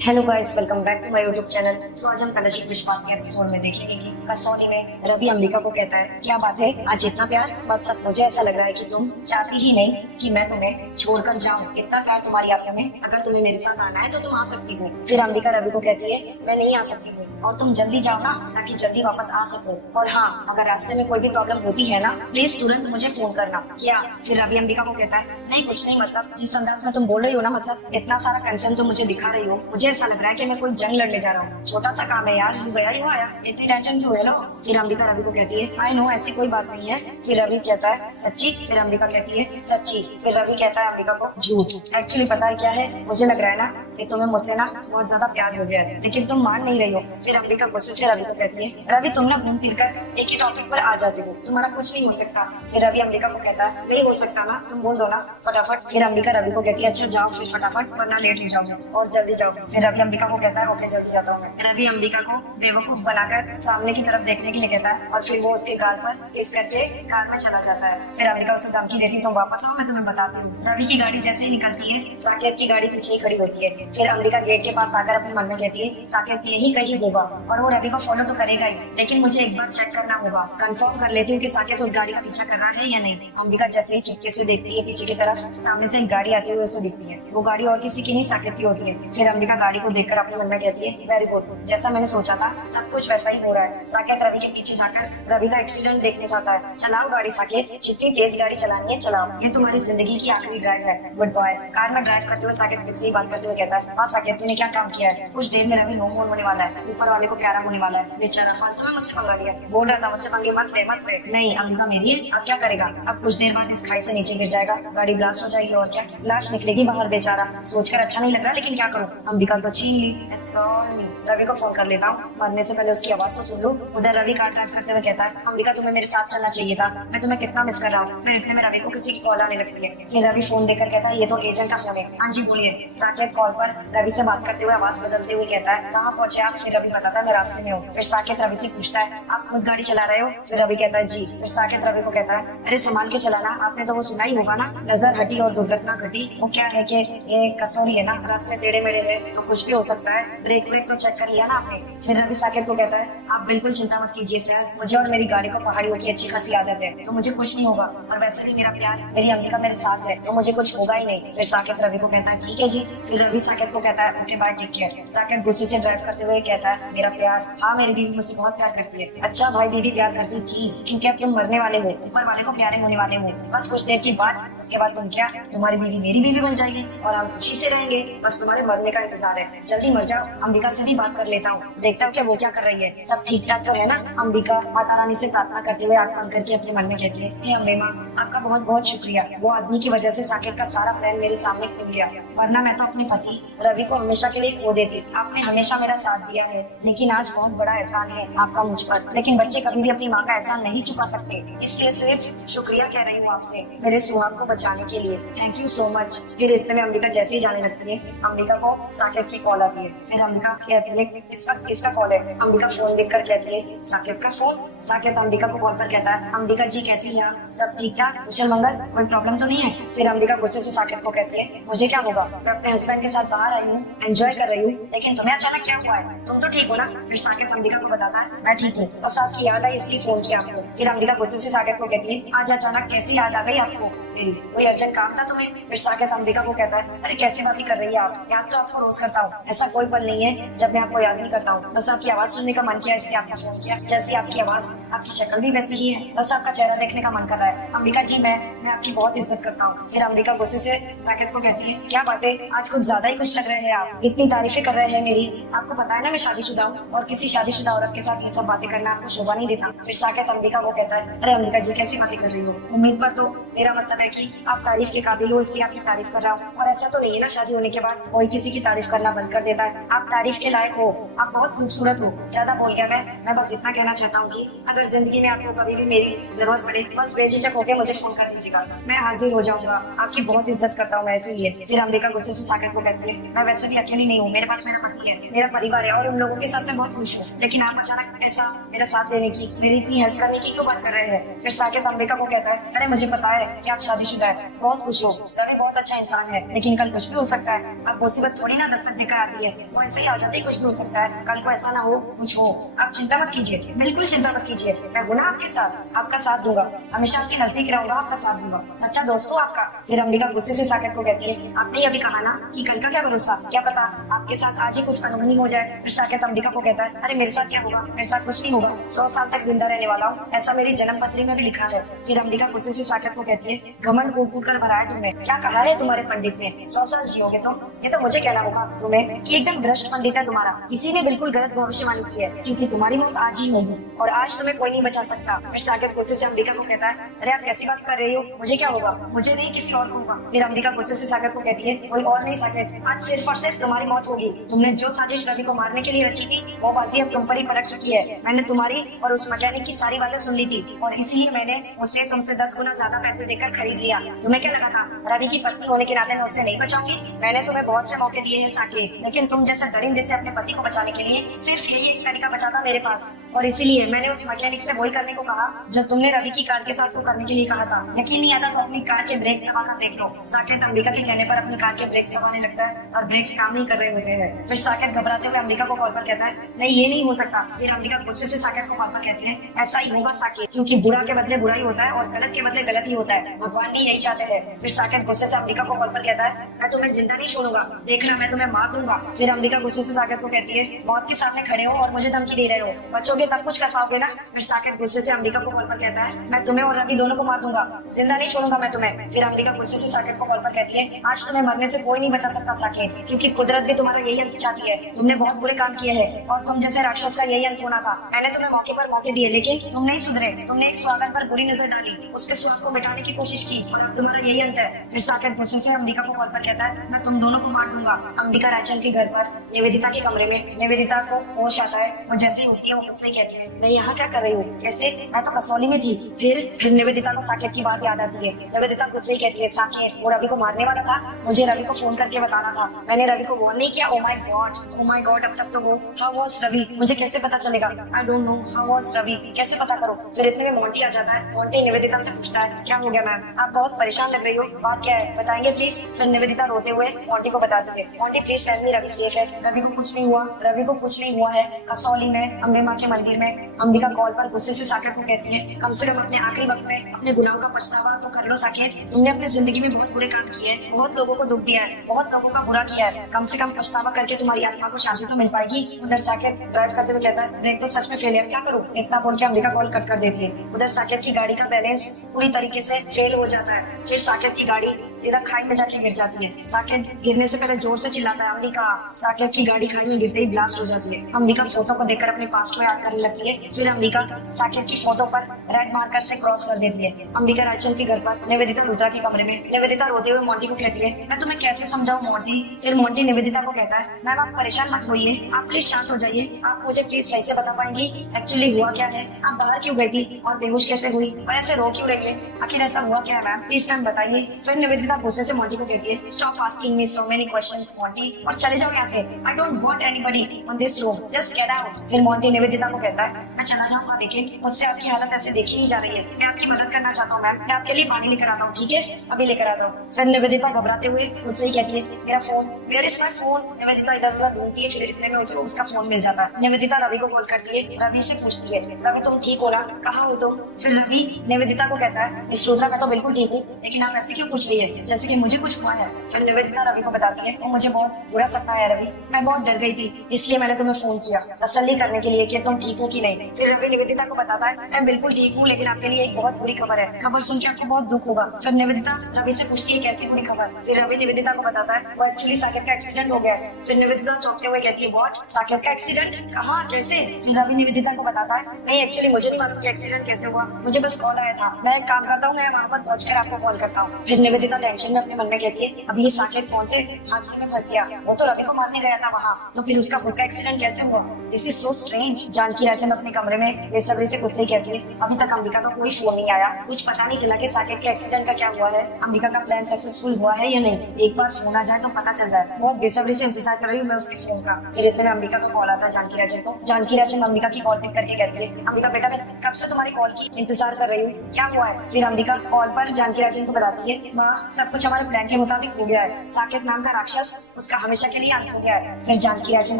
Hello guys, welcome back to my YouTube channel. So आज हम कलशिक विश्वास के एपिसोड में देखेंगे कि कसौटी में रवि अंबिका को कहता है, क्या बात है आज इतना प्यार? मतलब मुझे ऐसा लग रहा है कि तुम चाहती ही नहीं कि मैं तुम्हें छोड़कर जाऊं। इतना प्यार तुम्हारी आंखों में, अगर तुम्हें मेरे साथ आना है तो तुम आ सकती हो। फिर अंबिका रवि को कहती है, मैं नहीं आ सकती हूँ और तुम जल्दी जाओ ना, ताकि जल्दी वापस आ सको। और हाँ, अगर रास्ते में कोई भी प्रॉब्लम होती है ना, प्लीज तुरंत मुझे फोन करना। क्या? फिर रवि अंबिका को कहता है, नहीं कुछ नहीं, मतलब जिस अंदाज में तुम बोल रही हो ना, मतलब इतना सारा कंसर्न तुम मुझे दिखा रही हो, मुझे ऐसा लग रहा है कि मैं कोई जंग लड़ने जा रहा हूँ। छोटा सा काम है यार, यू गया यू आया, इतनी टेंशन क्यों है? लो। फिर अंबिका रवि को कहती है, आई नो ऐसी कोई बात नहीं है। फिर रवि कहता है, सच्ची? फिर अंबिका कहती है, सच्ची। फिर रवि कहता है अंबिका को, झूठ। एक्चुअली पता है क्या है, मुझे लग रहा है ना कि तुम्हें मुझसे ना बहुत ज्यादा प्यार हो गया है, लेकिन तुम मान नहीं रही हो। फिर अंबिका गुस्से से रवि को कहती है, रवि तुम ना घूम फिर कर एक ही टॉपिक पर आ जाती हो, तुम्हारा कुछ नहीं हो सकता। फिर रवि अंबिका को कहता है, नहीं हो सकता ना, तुम बोल दो ना फटाफट। फिर अंबिका रवि को कहती है, अच्छा जाओ फिर फटाफट, वरना लेट हो जाओगे और जल्दी जाओ। फिर रवि अंबिका को कहता है, ओके जल्दी जाता हूँ मैं। रवि अंबिका को बेवकूफ बनाकर सामने की तरफ देखने के लिए कहता है और फिर वो उसके गाल पर इस करके कार में चला जाता है। फिर अंबिका उसे धमकी देती, तुम वापस आओ, मैं तुम्हें बताती हूँ। रवि की गाड़ी जैसे ही निकलती है, साकेत की गाड़ी पीछे ही खड़ी होती है। फिर अंबिका गेट के पास आकर अपने मन में कहती है, साकेत यही कहीं होगा और वो रवि को फॉलो तो करेगा ही, लेकिन मुझे एक बार चेक करना होगा, कंफर्म कर लेती हूँ कि साकेत उस गाड़ी का पीछा कर रहा है या नहीं। अंबिका जैसे ही चुपके से देखती है पीछे की तरफ, सामने से एक गाड़ी आती हुई उसे दिखती है। वो गाड़ी और किसी की नहीं, साकेत की होती है। फिर अंबिका गाड़ी को देखकर अपने मन में कहती है, वेरी गुड, जैसा मैंने सोचा था सब कुछ वैसा ही हो रहा है। साकेत रवि के पीछे जाकर रवि का एक्सीडेंट देखने जाता है। चलाओ गाड़ी साकेत, जितनी तेज गाड़ी चलानी है चलाओ, ये तुम्हारी जिंदगी की आखिरी ड्राइव है, गुड बाय। कार में ड्राइव करते हुए साकेत खुद से ही बात करते हुए कहता है, हाँ साकेत तूने क्या काम किया है, कुछ देर में रवि नो मोर होने वाला है, ऊपर वाले को प्यारा होने वाला है। बेचारा फालतू में मुझसे पंगा लिया, बोल रहा था मुझसे पंगे मत ले मत ले। नहीं अंबिका मेरी है, अब क्या करेगा? अब कुछ देर बाद इस खाई से नीचे गिर जाएगा, गाड़ी ब्लास्ट हो जाएगी और क्या, लाश निकलेगी बाहर। बेचारा सोचकर अच्छा नहीं लग रहा, लेकिन क्या करूं? अंबिका तो छीन ली। इट्स ऑल मी। रवि को फोन कर लेता हूँ, मरने से पहले उसकी आवाज तो सुन लूं। उधर रवि कार ड्राइव करते हुए कहता है, अंबिका तुम्हें मेरे साथ चलना चाहिए था, मैं तुम्हें कितना मिस कर रहा हूँ। फिर इतने में रवि को किसी की कॉल आने लगती है। फिर रवि फोन देकर कहता है, ये तो एजेंट का फोन है। हाँ जी बोलिए। साकेत कॉल पर रवि से बात करते हुए आवाज बदलते हुए कहता है, कहाँ पहुंचे आप? फिर रवि बताता है, मैं रास्ते में हूँ। फिर साकेत रवि से पूछता है, आप खुद गाड़ी चला रहे हो? फिर रवि कहता है, जी। फिर साकेत रवि को कहता है, अरे संभाल के चलाना, आपने तो वो सुना ही होगा ना, नजर हटी और दुर्घटना घटी। वो क्या है कि ये कसौरी है ना, रास्ते टेढ़े मेढ़े है तो कुछ भी हो सकता है, ब्रेक ब्रेक तो चेक कर लिया ना आपने? फिर रवि साकेत को कहता है, आप बिल्कुल चिंता मत कीजिए सर, मुझे और मेरी गाड़ी को पहाड़ियों की अच्छी खासी आदत है, तो मुझे कुछ नहीं होगा। और वैसे भी मेरा प्यार, मेरी अंबिका मेरे साथ है, तो मुझे कुछ होगा ही नहीं। फिर साकेत रवि को कहता है, ठीक है जी। फिर रवि साकेत को कहता है, okay bye, take care. Saket गुस्से से ड्राइव करते हुए कहता है, मेरा प्यार, हाँ मेरी बीवी मुझसे बहुत प्यार करती है। अच्छा भाई, बीवी प्यार करती थी, क्योंकि अब तुम मरने वाले हो, ऊपर वाले को प्यारे होने वाले हो, बस कुछ देर की बात, उसके बाद तुम क्या, तुम्हारी बीवी मेरी बीवी बन जाएगी और हम खुशी से रहेंगे, बस तुम्हारे मरने का इंतजार है, जल्दी मर जाओ। अंबिका से भी बात कर लेता हूँ, देखता हूँ क्या वो क्या कर रही है, सब ठीक ठाक तो है ना? अंबिका माता रानी से प्रार्थना करते हुए आंख बंद करके अपने मन में कहती है, हे अम्बे माँ, आपका बहुत बहुत शुक्रिया, वो आदमी की वजह से साकेत का सारा प्लान मेरे सामने खुल गया, वरना मैं तो अपने पति रवि को हमेशा के लिए खो देती। आपने हमेशा मेरा साथ दिया है, लेकिन आज बहुत बड़ा एहसान है आपका मुझ पर, लेकिन बच्चे कभी भी अपनी माँ का एहसान नहीं चुका सकते, इसलिए सिर्फ शुक्रिया कह रही हूँ आपसे मेरे सुहाग को बचाने के लिए, थैंक यू सो मच। फिर इतने में अंबिका जैसे ही जाने लगती है, अंबिका को साकेत की कॉल आती है। फिर अंबिका कहती है, इस वक्त किसका कॉल है? अंबिका फोन देखकर कहती है, साकेत का फोन। साकेत अंबिका को कॉल पर कहता है, अंबिका जी कैसी है आप? सब ठीक ठाक, कुशल मंगल, कोई प्रॉब्लम तो नहीं है? फिर अंबिका गुस्से से साकेत को कहती है, मुझे क्या होगा, मैं अपने हस्बैंड के साथ बाहर आई हूँ, एंजॉय कर रही हूँ, लेकिन तुम्हें अचानक क्या हुआ है? तुम तो ठीक हो ना? फिर साकेत अंबिका को बताता है, मैं ठीक हूँ, बस आपकी याद आई इसलिए फोन किया आपको। फिर अंबिका गुस्से से साकेत को कहती है, आज अचानक कैसी याद आ गई आपको मेरी? कोई अर्जेंट काम था तुम्हें? फिर साकेत अंबिका को कहता है, अरे कैसी बातें कर रही है आप, याद तो आपको रोज करता हूँ, ऐसा कोई पल नहीं है जब मैं आपको याद नहीं करता हूँ, बस आपकी आवाज सुनने का मन किया इसलिए आपने फोन किया, जैसी आपकी आवाज आपकी शक्ल भी वैसी ही है, बस आपका चेहरा देखने का मन कर रहा है। अंबिका जी मैं आपकी बहुत इज्जत करता हूँ। फिर अंबिका गुस्से से साकेत को कहती है, क्या बातें, आज कुछ ज्यादा ही खुश लग रहे हैं आप, इतनी तारीफें कर रहे हैं मेरी, आपको पता है ना मैं शादीशुदा हूँ और किसी शादीशुदा औरत के साथ ये सब बातें करना आपको शोभा नहीं देता। फिर साकेत अंबिका को कहता है, अरे अंबिका जी कैसी बातें कर रही हो, उम्मीद पर तो मेरा मतलब है कि आप तारीफ के काबिल हो इसलिए आपकी तारीफ कर रहा हूँ, और ऐसा तो नहीं है ना शादी होने के बाद कोई किसी की तारीफ करना बंद कर देता है, आप तारीफ के लायक हो, आप बहुत खूबसूरत हो। ज्यादा बोल गया मैं बस इतना कहना चाहता हूँ कि अगर जिंदगी में आपको कभी भी मेरी जरूरत पड़े बस बेझिझक होकर मुझे फोन कर दीजिएगा, मैं हाजिर हो जाऊंगा, आपकी बहुत इज्जत करता हूँ मैं इसीलिए। फिर अंबिका गुस्से से साकेत को कहती है, मैं वैसे भी अकेली नहीं हूँ, मेरे पास मेरा पति है, मेरा परिवार है और उन लोगों के साथ मैं बहुत खुश हूँ, लेकिन आप अचानक ऐसा मेरा साथ देने की, मेरी इतनी हेल्प करने की क्यों बात कर रहे हैं? फिर साकेत अंबिका को कहता है, अरे मुझे पता है कि आप शादीशुदा है, बहुत खुश हो। रवि बहुत अच्छा इंसान है, लेकिन कल कुछ भी हो सकता है। अब मुसीबत थोड़ी ना दस्तक देकर आती है, वो ऐसे ही आ जाती है, कुछ भी हो सकता है। कल को ऐसा ना हो कुछ हो। आप चिंता मत कीजिए, बिल्कुल चिंता मत कीजिए, मैं हूं ना आपके साथ, आपका साथ दूंगा, हमेशा आपके नजदीक रहूंगा, आपका साथ दूंगा, सच्चा दोस्त हो आपका। फिर अंबिका गुस्से से साकेत को कहती है, आपने अभी कहा ना कि कल का क्या भरोसा, क्या पता आपके साथ आज ही कुछ अनहोनी हो जाए। फिर साकेत अंबिका को कहता है, अरे मेरे साथ क्या होगा, मेरे साथ कुछ नहीं होगा, 100 साल तक जिंदा रहने वाला हूँ, ऐसा मेरी जन्म पत्री में भी लिखा है। फिर अंबिका गुस्से से साकेत को कहती है, घमंड कूट कूट कर भरा है तुमने, क्या कहा है तुम्हारे पंडित ने, 100 साल जियोगे तुम, ये तो मुझे कहना होगा तुम्हें कि एकदम भ्रष्ट पंडित है तुम्हारा, किसी ने बिल्कुल गलत भविष्यवाणी की है, क्योंकि तुम्हारी मौत आज ही होगी और आज तुम्हें कोई नहीं बचा सकता। फिर साकेत गुस्से से अंबिका को कहता है, अरे आप कैसी बात कर रही हो, मुझे क्या होगा, मुझे नहीं किसी और को होगा। फिर अंबिका गुस्से से साकेत को कहती है, कोई और नहीं साकेत, आज सिर्फ और सिर्फ तुम्हारी मौत होगी। तुमने जो साजिश रवि को मारने के लिए रची थी, वो बाजी अब तुम पर ही पलट चुकी है। मैंने तुम्हारी और उस मैकेनिक की सारी बातें सुन ली थी और इसलिए मैंने उसे तुमसे 10 गुना ज्यादा पैसे देकर खरीद लिया। तुम्हें क्या लगा था रवि की पत्नी होने के नाते मैं उसे नहीं बचाऊंगी? मैंने तुम्हें बहुत से मौके दिए हैं साकेत, लेकिन तुम जैसे दरिंदे से अपने पति को बचाने के लिए सिर्फ यही एक तरीका बचा था मेरे पास, और इसीलिए मैंने उस मैकेनिक से वही करने को कहा जो तुमने रवि की कार के साथ वो करने के लिए कहा था। यकीन नहीं आता तो अपनी कार के ब्रेक्स दबाकर देख लो। साकेत अंबिका के कहने पर अपनी कार के ब्रेक्स दबाने लगता है और ब्रेक्स काम नहीं कर रहे होते हैं। फिर साकेत घबराते हुए अंबिका को कॉल पर कहता है, नहीं ये नहीं हो सकता। फिर अंबिका गुस्से से साकेत को कॉल पर कहती है, ऐसा ही होगा साकेत, क्योंकि बुरा के बदले बुरा ही होता है और गलत के बदले गलत ही होता है, भगवान भी यही चाहते हैं। फिर साकेत गुस्से से अंबिका को कॉल पर कहता है, मैं तुम्हें जिंदा नहीं छोड़ूंगा, देखना मैं तुम्हें मार दूंगा। फिर अंबिका गुस्से से साकेत को कहती है, मौत के सामने खड़े हो और मुझे धमकी दे रहे हो, बचोगे तब कुछ कर पाओगे ना। फिर साकेत गुस्से से अंबिका को कॉल पर कहता है, मैं तुम्हें और रवि दोनों को मार दूंगा, जिंदा नहीं छोड़ूंगा मैं तुम्हें। फिर अंबिका गुस्से से साकेत को कॉल पर कहती है, आज तुम्हें मरने से कोई नहीं बचा सकता साकेत, क्योंकि कुदरत भी तुम्हारा यही अंत चाहती है। तुमने बहुत बुरे काम किए हैं और तुम जैसे राक्षस का यही अंत होना था। मैंने तुम्हें मौके पर मौके दिए, लेकिन तुम नहीं सुधरे। तुमने एक स्वागत पर बुरी नजर डाली, उसके स्वाद को मिटाने की कोशिश की और अब तुम्हारा यही अंत है। फिर साकेत गुस्से से अंबिका को कॉल पर कहता है, मैं तुम दोनों को मार दूंगा। अंबिका रायचंद के घर पर निवेदिता के कमरे में निवेदिता को होश आता है। वो जैसे ही होती है वो खुद से ही कहती है, मैं यहाँ क्या कर रही हूँ, कैसे, मैं तो कसौली में थी। फिर निवेदिता को साकेत की बात याद आती है। निवेदिता खुद से ही कहती है, साकेत वो रवि को मारने वाला था, मुझे रवि को फोन करके बताना था, मैंने रवि को फोन नहीं किया। ओ माय गॉड, अब तक तो वो हाउ वाज रवि, मुझे कैसे पता चलेगा, I don't know how was Ravi, कैसे पता करो। फिर इतने में मोंटी आ जाता है। मोंटी निवेदिता से पूछता है, क्या हो गया मैम, आप बहुत परेशान लग रही हो, बात क्या है, बताएंगे प्लीज। फिर निवेदिता रोते हुए मोंटी को बताती है, Monty please tell me, Ravi safe है, रवि को कुछ नहीं हुआ, रवि को कुछ नहीं हुआ है। कसौली में अम्बे माँ के मंदिर में। अंबिका कॉल पर गुस्से से साकेत को कहती है, कम से कम अपने आखिरी वक्त में अपने गुनाहों का पछतावा तो कर लो साकेत, तुमने अपनी जिंदगी में बहुत बुरे काम किए हैं, बहुत लोगों को दुख दिया है, बहुत लोगों का बुरा किया है, कम से कम पछतावा करके तुम्हारी आत्मा को शांति तो मिल पाएगी। उधर साकेत ड्राइव करते हुए कहता है, ब्रेक तो सच में फेलियर, क्या करूं, इतना बोल के अंबिका कॉल कट कर देती है। उधर साकेत की गाड़ी का बैलेंस पूरी तरीके से फेल हो जाता है। फिर साकेत की गाड़ी सीधा खाई में जाके गिर जाती है। साकेत गिरने से पहले जोर से चिल्लाता है, अंबिका। साकेत की गाड़ी खाई में गिरते ही ब्लास्ट हो जाती है। अंबिका फोटो को देखकर अपने पास्ट को याद करने लगती है। फिर अंबिका साकेत की फोटो पर रेड मार्कर से क्रॉस कर देती है। अंबिका रायचंद के घर पर निवेदिता रुद्रा के कमरे में। निवेदिता रोते हुए मोंटी को कहती है, मैं तुम्हें कैसे समझाऊं मोंटी। फिर मोंटी निवेदिता को कहता है, मैम आप परेशान मत होइए, आप प्लीज शांत हो जाइए, आप मुझे प्लीज सही से बता पाएंगी एक्चुअली हुआ क्या है, आप बाहर क्यों गई थी और बेहोश कैसे हुई और ऐसे रो क्यों रही है, आखिर ऐसा हुआ क्या है मैम, प्लीज मैम बताइए। फिर निवेदिता गुस्से से मोंटी को कहती है, stop asking me so many questions Monty, और चले जाओ यहाँ से, I don't want anybody on this room, just get out. फिर मोंटी निवेदिता को कहता है, मैं चला जाऊंगा, लेकिन मुझसे आपकी हालत ऐसे देखी नहीं जा रही है, मैं आपकी मदद करना चाहता हूँ मैम, मैं आपके लिए पानी लेकर आता हूँ, ठीक है, अभी लेकर आता हूँ। फिर निवेदिता घबराते हुए मुझसे ही कहती है, मेरा phone, where is my phone. Nivedita इधर उधर ढूंढती है, फिर इतने में उसे उसका फोन मिल जाता है। निवेदिता रवि को कॉल करती है, रवि से पूछती है, रवि तुम ठीक हो ना, कहाँ हो तुम। फिर रवि निवेदिता को कहता है, मिस रुद्रा मैं तो बिल्कुल ठीक हूँ, लेकिन आप ऐसे क्यों पूछ रही है जैसे कि मुझे कुछ हुआ है। फिर निवेदिता रवि को बताती है, मुझे बहुत बुरा सपना है रवि, मैं बहुत डर गई थी, इसलिए मैंने तुम्हें फोन किया तसल्ली करने के लिए कि तुम ठीक हो कि नहीं। फिर रवि निवेदिता को बताता है, मैं बिल्कुल ठीक हूँ, लेकिन आपके लिए एक बहुत बुरी खबर है, खबर सुन के आपको बहुत दुख होगा। फिर निवेदिता रवि से पूछती है, कैसी बुरी खबर। फिर रवि निवेदिता को बताता है, वो एक्चुअली साकेत का एक्सीडेंट हो गया है। फिर निवेदिता चौंकते हुए कहती है, व्हाट, साकेत का एक्सीडेंट, कहाँ, कैसे। फिर रवि निवेदिता को बताता है, नहीं एक्चुअली मुझे नहीं मालूम कि एक्सीडेंट कैसे हुआ, मुझे बस कॉल आया था, मैं एक काम करता हूँ, मैं वहाँ पर पहुंचकर आपको कॉल करता हूँ। फिर निवेदिता टेंशन में अपने मन में कहती है, अभी ये साकेत फोन से हादसे में फंस गया, वो तो रवि को मारने गया था वहाँ, तो फिर उसका खुद का एक्सीडेंट कैसे हुआ? This is so strange. Janaki Rajan अपने कमरे में बेसब्री से खुद से ही कहती है, अभी तक अंबिका का कोई फोन नहीं आया, कुछ पता नहीं चला कि साकेत के एक्सीडेंट का क्या हुआ है, अंबिका का प्लान सक्सेसफुल हुआ है या नहीं, एक बार फोन आ जाए तो पता चल जाए। बहुत बेसब्री से इंतजार कर रही हूँ मैं उसके फोन का। फिर इतने में अंबिका का कॉल आता है जानकी राजन को। जानकी राजन अंबिका की कॉल पिक करके कहती है, अंबिका बेटा मैं कब से तुम्हारी कॉल की इंतजार कर रही हूँ, क्या हुआ है? फिर अंबिका कॉल पर जानकी राजन को बताती है, माँ सब कुछ हमारे प्लान के मुताबिक हो गया है, साकेत नाम का राक्षस उसका हमेशा के लिए अंत हो गया है। फिर जानकी राजन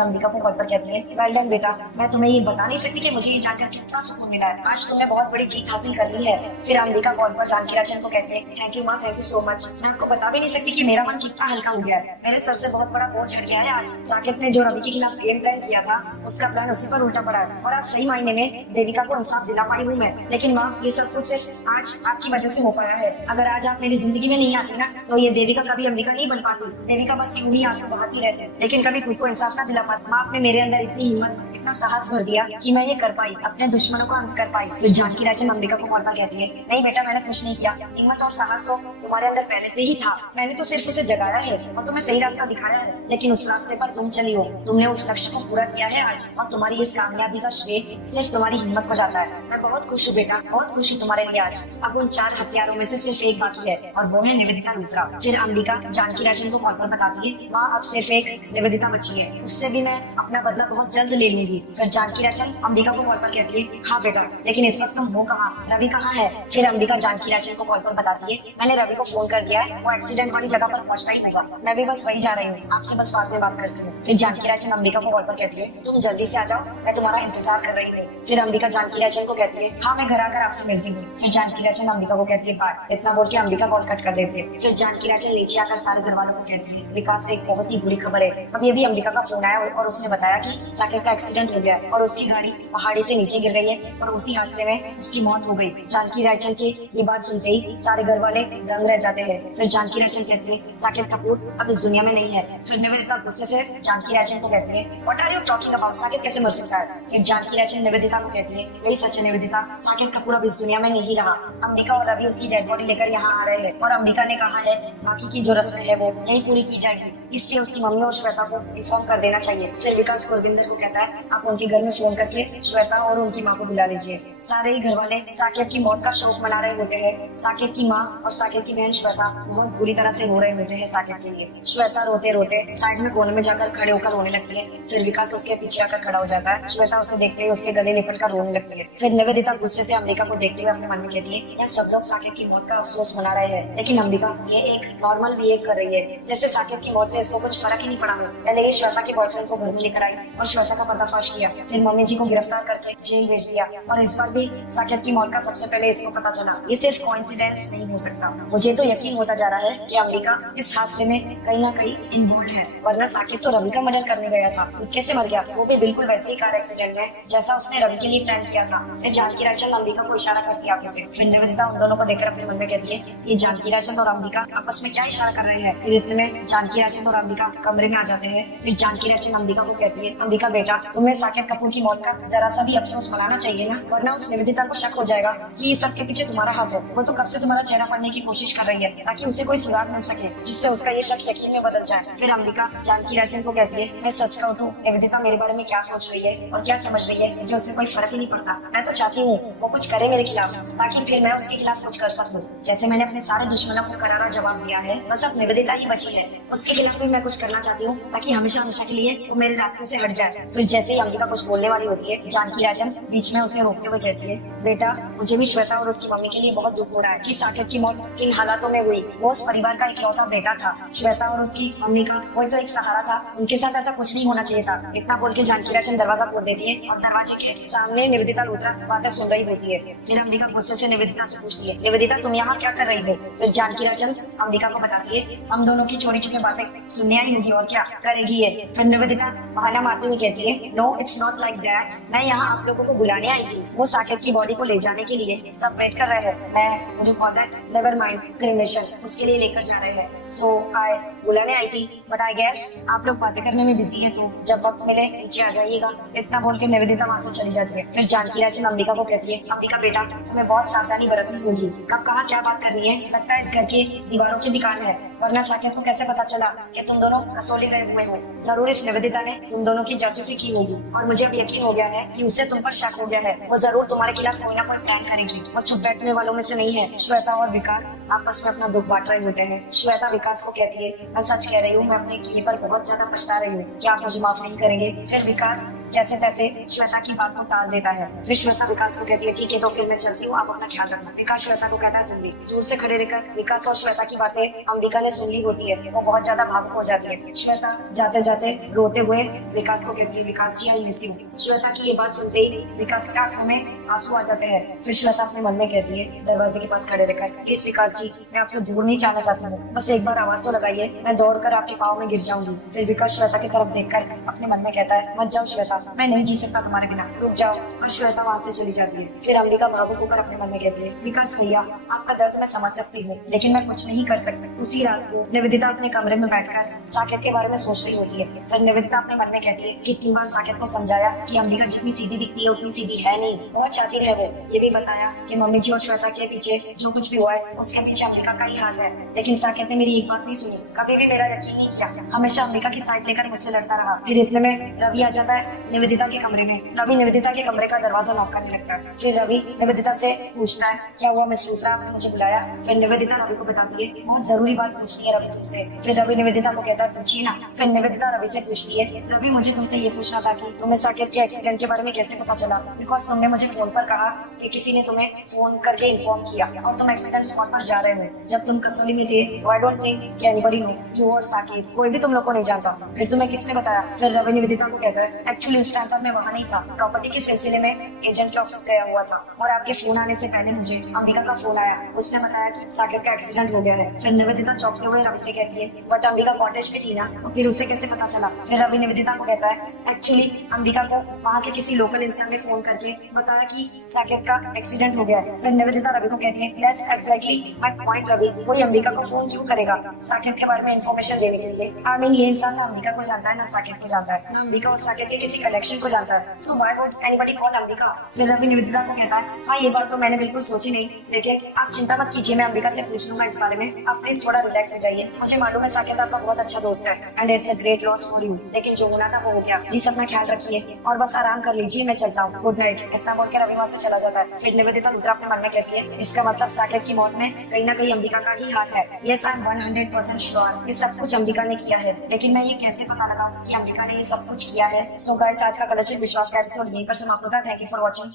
अंबिका को कॉल पर कहती है, वेल डन बेटा, मैं तुम्हें ये बता नहीं सकती कि मुझे ये जानकर कितना सुकून मिला है, आज तुमने बहुत बड़ी जीत हासिल कर ली है। फिर अंबिका कॉल पर जानकी राजन को कहती है, थैंक यू माँ, थैंक यू सो मच, मैं आपको बता भी नहीं सकती कि मेरा मन कितना हल्का हो गया है, मेरे सर से बहुत बड़ा बोझ हट गया है आज। साकेत ने जो रवि के खिलाफ गेम प्लान किया था उसका प्लान उसी पर उल्टा पड़ा है और आज सही मायने में देविका को इंसाफ दिला पाई हूँ मैं। लेकिन माँ ये सब कुछ सिर्फ आज आपकी वजह से हो पाया है, अगर आज आप मेरी जिंदगी में नहीं आती ना तो ये देविका कभी अंबिका नहीं बन पाती, देविका बस यूं ही आंसू बहाती रहती लेकिन कभी खुद को इंसाफ ना दिला पाती। माँ आपने मेरे अंदर इतनी हिम्मत इतना साहस भर दिया कि मैं ये कर पाई, अपने दुश्मनों को अंत कर पाई। फिर जानकी राजन अंबिका को कॉल पर कहती है, नहीं बेटा मैंने कुछ नहीं किया, हिम्मत और साहस तो तुम्हारे अंदर पहले से ही था, मैंने तो सिर्फ उसे जगाया है और तुम्हें सही रास्ता दिखाया है, लेकिन उस रास्ते पर तुम चली हो, तुमने उस लक्ष्य को पूरा किया है आज और तुम्हारी इस कामयाबी का श्रेय सिर्फ तुम्हारी हिम्मत को जाता है। मैं बहुत खुश हूँ बेटा, बहुत खुश हूँ तुम्हारे लिए आज। अब उन 4 हत्यारों में से सिर्फ एक बाकी है और वो है निवेदिता लूथरा। फिर अंबिका जानकी राजन को कॉल पर बताती है, माँ अब सिर्फ एक निवेदिता बची है, उससे भी मैं अपना बदला बहुत जल्द ले लूंगी। फिर जानकी राजन अंबिका को कॉल पर कहती है, हाँ बेटा लेकिन इस वक्त तुम हो कहाँ, रवि कहाँ है? फिर अंबिका जानकी राजन को कॉल पर बताती है, मैंने रवि को फोन कर दिया है, वो एक्सीडेंट वाली जगह पर पहुंचता ही होगा, मैं भी बस वही जा रही हूँ, आपसे बस बाद में बात करती हूँ। फिर जानकी राजन अंबिका को कॉल पर कहती है, तुम जल्दी से आ जाओ, मैं तुम्हारा इंतजार कर रही हूँ। फिर अंबिका जानकी राजन को कहती है, हाँ मैं घर आकर आपसे मिलती हूँ। फिर जानकी राजन अंबिका को कहती है, बाय। इतना बोल के अंबिका कॉल कट कर देती है। फिर जानकी राजन नीचे आकर सारे घर वालों को कहती है, विकास से एक बहुत ही बुरी खबर है, अब ये भी अंबिका का फोन आया और उसने बताया कि साकेत का एक्सीडेंट हो गया है और उसकी गाड़ी पहाड़ी से नीचे गिर रही है और उसी हादसे में उसकी मौत हो गई। जानकी राजन की ये बात सुनते ही सारे घर वाले दंग रह जाते हैं। फिर जानकी राजन कहती है, साकेत कपूर अब इस दुनिया में नहीं है। फिर निवेदिता गुस्से से जानकी राजन को कहती है, what are you talking about, Saket कैसे मर सकता है? फिर जानकी राजन निवेदिता को कहती है, यही सच है निवेदिता, साकेत कपूर अब इस दुनिया में नहीं रहा, अंबिका और रवि उसकी डेड बॉडी लेकर यहाँ आ रहे हैं और अंबिका ने कहा है बाकी की जो रस्में है वो यही पूरी की जाएगी, इसलिए उसकी मम्मी और श्वेता को इन्फॉर्म कर देना चाहिए। फिर विकास गुरविंदर को कहता है, आप उनके घर में फोन करके श्वेता और उनकी माँ को बुला लीजिए। सारे ही घर वाले साकेत की मौत का शोक मना रहे होते हैं। साकेत की माँ और साकेत की बहन श्वेता बहुत बुरी तरह से रो रहे होते हैं साकेत के लिए। श्वेता रोते रोते साइड में कोने में जाकर खड़े होकर रोने लगती है। फिर विकास उसके पीछे आकर खड़ा हो जाता है। श्वेता उसे देखते ही उसके गले लिपट कर रोने लगती है। फिर निवेदिता गुस्से से अंबिका को देखते हुए अपने मन में कहती है, यह सब लोग साकेत की मौत का अफसोस मना रहे हैं, लेकिन अंबिका ये एक नॉर्मल बिहेव कर रही है, जैसे साकेत की मौत से इसको कुछ फर्क ही नहीं पड़ा। पहले ये श्वेता के बॉयफ्रेंड को घर में लेकर आई और श्वेता का पर्दाफाश किया, फिर मम्मी जी को गिरफ्तार करके जेल भेज दिया और इस बार भी साकेत की मौत का सबसे पहले इसको पता चला। ये सिर्फ कोइंसिडेंस नहीं हो सकता। मुझे तो यकीन होता जा रहा है कि अंबिका इस हादसे में कहीं ना कहीं इन्वॉल्व है, वरना साकेत तो रवि का मर्डर करने गया था, वो कैसे मर गया, वो भी बिल्कुल वैसे ही कार एक्सीडेंट में जैसा उसने रवि के लिए प्लान किया था। फिर जानकी राजन अंबिका को इशारा करती है आंखों से। फिर निवेदिता उन दोनों को देखकर अपने मन में कहती है, ये जानकी राजन और अंबिका आपस में क्या इशारा कर रहे हैं। फिर इतने में जानकी राजन और अंबिका कमरे में आ जाते हैं। फिर जानकी राजन अंबिका को कहती है, अंबिका बेटा तुम्हें साकेत कपूर की मौत का जरा सा भी अफसोस मनाना चाहिए ना, वरना उस निवेदिता को शक हो जाएगा कि इस सब के पीछे तुम्हारा हाथ है। वो तो कब से तुम्हारा चेहरा पढ़ने की कोशिश कर रही है ताकि उसे कोई सुराग मिल सके जिससे उसका ये शक यकीन में बदल जाए। फिर अंबिका जानकी राजन को कहती है, मैं सच कहूँ तो निवेदिता मेरे बारे में क्या सोच रही है और क्या समझ रही है मुझे उससे कोई फर्क ही नहीं पड़ता। मैं तो चाहती हूँ वो कुछ करे मेरे खिलाफ ताकि फिर मैं उसके खिलाफ कुछ कर सकूँ। जैसे मैंने अपने सारे दुश्मनों को करारा जवाब दिया है, बस अब निवेदिता ही बची है, उसके खिलाफ भी मैं कुछ करना चाहती हूँ ताकि हमेशा हमेशा के लिए वो मेरे रास्ते से हट जाए। फिर जैसे ही अंबिका कुछ बोलने वाली होती है, जानकी राजन बीच में उसे रोकते हुए कहती है, बेटा मुझे भी श्वेता और उसकी मम्मी के लिए बहुत दुख हो रहा है कि साकेत की मौत किन हालातों में हुई। वो उस परिवार का इकलौता बेटा था, श्वेता और उसकी मम्मी का कोई तो एक सहारा था, उनके साथ ऐसा कुछ नहीं होना चाहिए था। इतना बोल के जानकी राजन दरवाजा खोल देती है और दरवाजे के सामने निवेदिता लूथरा बातें सुन रही होती है। फिर अंबिका गुस्से से निवेदिता से पूछती है, निवेदिता तुम यहाँ क्या कर रही हो? फिर जानकी राजन अंबिका को बताती है, हम दोनों की चोरी छुपे बातें सुनने आई होगी और क्या करेगी है। फिर निवेदिता बहाना मारते हुए कहती है, no it's not like that, मैं यहाँ आप लोगों को बुलाने आई थी, वो साकेत की बॉडी को ले जाने के लिए सब वेट कर रहे हैं, मैं मुझे call that never mind cremation उसके लिए लेकर जा रहे हैं, सो आई बुलाने आई थी, बट आई गेस आप लोग बातें करने में बिजी है, तो जब वक्त मिले नीचे आ जाइएगा। इतना बोल के निवेदिता वहाँ से चली जाती है। फिर जानकी राजन अंबिका को कहती है, अंबिका बेटा तुम्हें बहुत सावधानी बरतनी होगी, कब कहाँ क्या बात करनी है, लगता है इस घर की दीवारों की भी कान है, वरना साकेत को कैसे पता चला कि तुम दोनों कसौली गए हुए हो। जरूर इस निवेदिता ने तुम दोनों की जासूसी की होगी और मुझे अब यकीन हो गया है कि उसे तुम पर शक हो गया है। वो जरूर तुम्हारे खिलाफ कोई ना कोई प्लान करेगी। वो चुप बैठने वालों में से नहीं है। श्वेता और विकास आपस में अपना दुख बांट रहे होते हैं। श्वेता विकास को कहती है, मैं सच कह रही हूँ, मैं अपने किए पर बहुत ज्यादा पछता रही हूँ, क्या आप मुझे माफ नहीं करेंगे। फिर विकास जैसे तैसे श्वेता की बात को टाल देता है। फिर श्वेता विकास को कहती है, ठीक है तो फिर मैं चलती हूँ, आप अपना ख्याल रखना। विकास श्वेता को कहता है, तुम भी। दूर से खड़े रहकर विकास और श्वेता की बातें अंबिका ने सुन ली होती है। वो बहुत ज्यादा भावुक हो जाती है। श्वेता जाते जाते रोते हुए विकास को कहती है, विकास जी आई मिस यू। श्वेता की ये बात सुनते ही विकास की आंखों में आंसू आ जाते हैं। फिर श्वेता अपने मन में कहती है, दरवाजे के पास खड़े रहकर, प्लीज विकास जी मैं आपसे दूर नहीं जाना चाहती हूँ, बस एक बार आवाज तो लगाइए, मैं दौड़कर आपके पाँव में गिर जाऊंगी। फिर विकास श्वेता की तरफ देखकर अपने मन में कहता है, मत जाओ श्वेता, मैं नहीं जी सकता तुम्हारे बिना, रुक जाओ। और श्वेता वहाँ से चली जाती है। फिर अंबिका भावुक होकर अपने मन में कहती है, विकास भैया आपका दर्द मैं समझ सकती हूँ, लेकिन मैं कुछ नहीं कर सकती। उसी रात को निवेदिता अपने कमरे में बैठकर साकेत के बारे में सोच रही होती है। फिर निवेदिता अपने मन में कहती है, कितनी बार साकेत को समझाया कि अंबिका जितनी सीधी दिखती है उतनी सीधी है नहीं, बहुत शातिर है वो। ये भी बताया कि मम्मी जी और श्वेता के पीछे जो कुछ भी हुआ है उसके पीछे अंबिका का ही हाथ है, लेकिन साकेत ने मेरी एक बात नहीं सुनी, कभी भी मेरा यकीन नहीं किया, हमेशा अंबिका की साइड लेकर मुझसे लड़ता रहा। फिर इतने में रवि आ जाता है निवेदिता के कमरे में। रवि निवेदिता के कमरे का दरवाजा नॉक करने लगता है। फिर रवि निवेदिता से पूछता है, क्या हुआ मिस रूत्रा, आपने मुझे बुलाया। फिर निवेदिता रवि को बताती है, बहुत जरूरी बात पूछनी है रवि तुमसे। फिर रवि निवेदिता को कहता है, पूछिए ना। फिर निवेदिता रवि से पूछती है, रवि मुझे तुमसे ये पूछना था कि तुम्हें साकेत के एक्सीडेंट के बारे में कैसे पता चला, बिकॉज तुमने मुझे फोन पर कहा कि किसी ने तुम्हें फोन करके इन्फॉर्म किया और तुम एक्सीडेंट स्पॉट पर जा रहे हो। जब तुम कसौली में थे तो आई डोंट थिंक कि एनीबॉडी नो यू और साकेत, कोई भी तुम लोग को नहीं जानता। फिर तुम्हें किसने बताया। फिर रवि निवेदिता को कहता है, एक्चुअली उस टाइम पर मैं वहाँ नहीं था, प्रॉपर्टी के सिलसिले में एजेंट के ऑफिस गया हुआ था और आपके फोन आने से पहले मुझे अंबिका का फोन आया, उसने बताया कि साकेत का एक्सीडेंट हो गया है। फिर निवेदिता चौंकते हुए रवि से कहती है, बट अंबिका कॉटेज पे थी ना, तो फिर उसे कैसे पता चला। फिर रवि निवेदिता को कहता है, एक्चुअली अंबिका को वहाँ के किसी लोकल इंसान ने फोन करके बताया कि साकेत का एक्सीडेंट हो गया है। फिर निवेदिता रवि को कहती है, that's exactly my point Ravi, कोई अंबिका को फोन क्यों करेगा साकेत के बारे में इन्फॉर्मेशन देने के लिए। आई मीन ये इंसान ना अंबिका को जानता है ना साकेत को जानता है, ना अंबिका और साकेत के किसी कनेक्शन को जानता है, so why would anybody call Ambika. फिर रवि निवेदिता को कहता है, हाँ ये बात तो मैंने बिल्कुल सोची नहीं, लेकिन आप चिंता मत कीजिए, मैं अंबिका से पूछ लूंगा इस बारे में, आप प्लीज थोड़ा रिलैक्स हो जाइए। मुझे मालूम है साकेत आपका बहुत अच्छा दोस्त है and it's a great loss for you, लेकिन जो होना था वो हो गया, प्लीज अपना ख्याल रखिए और बस आराम कर लीजिए, मैं चलता हूँ, गुड नाइट। इतना बोल के रवि वहाँ से चला जाता है। फिर निवेदिता रुद्रा अपने मन में कहती है, इसका मतलब साकेत की मौत में कहीं ना कहीं अंबिका का ही हाथ है। यस आई एम 100% श्योर, ये सब कुछ अंबिका ने किया है, लेकिन मैं ये कैसे पता लगा कि अंबिका ने ये सब कुछ किया है। सो गाइस आज का कलशित विश्वास का एपिसोड यहीं पर समाप्त होता है। Thank you for watching.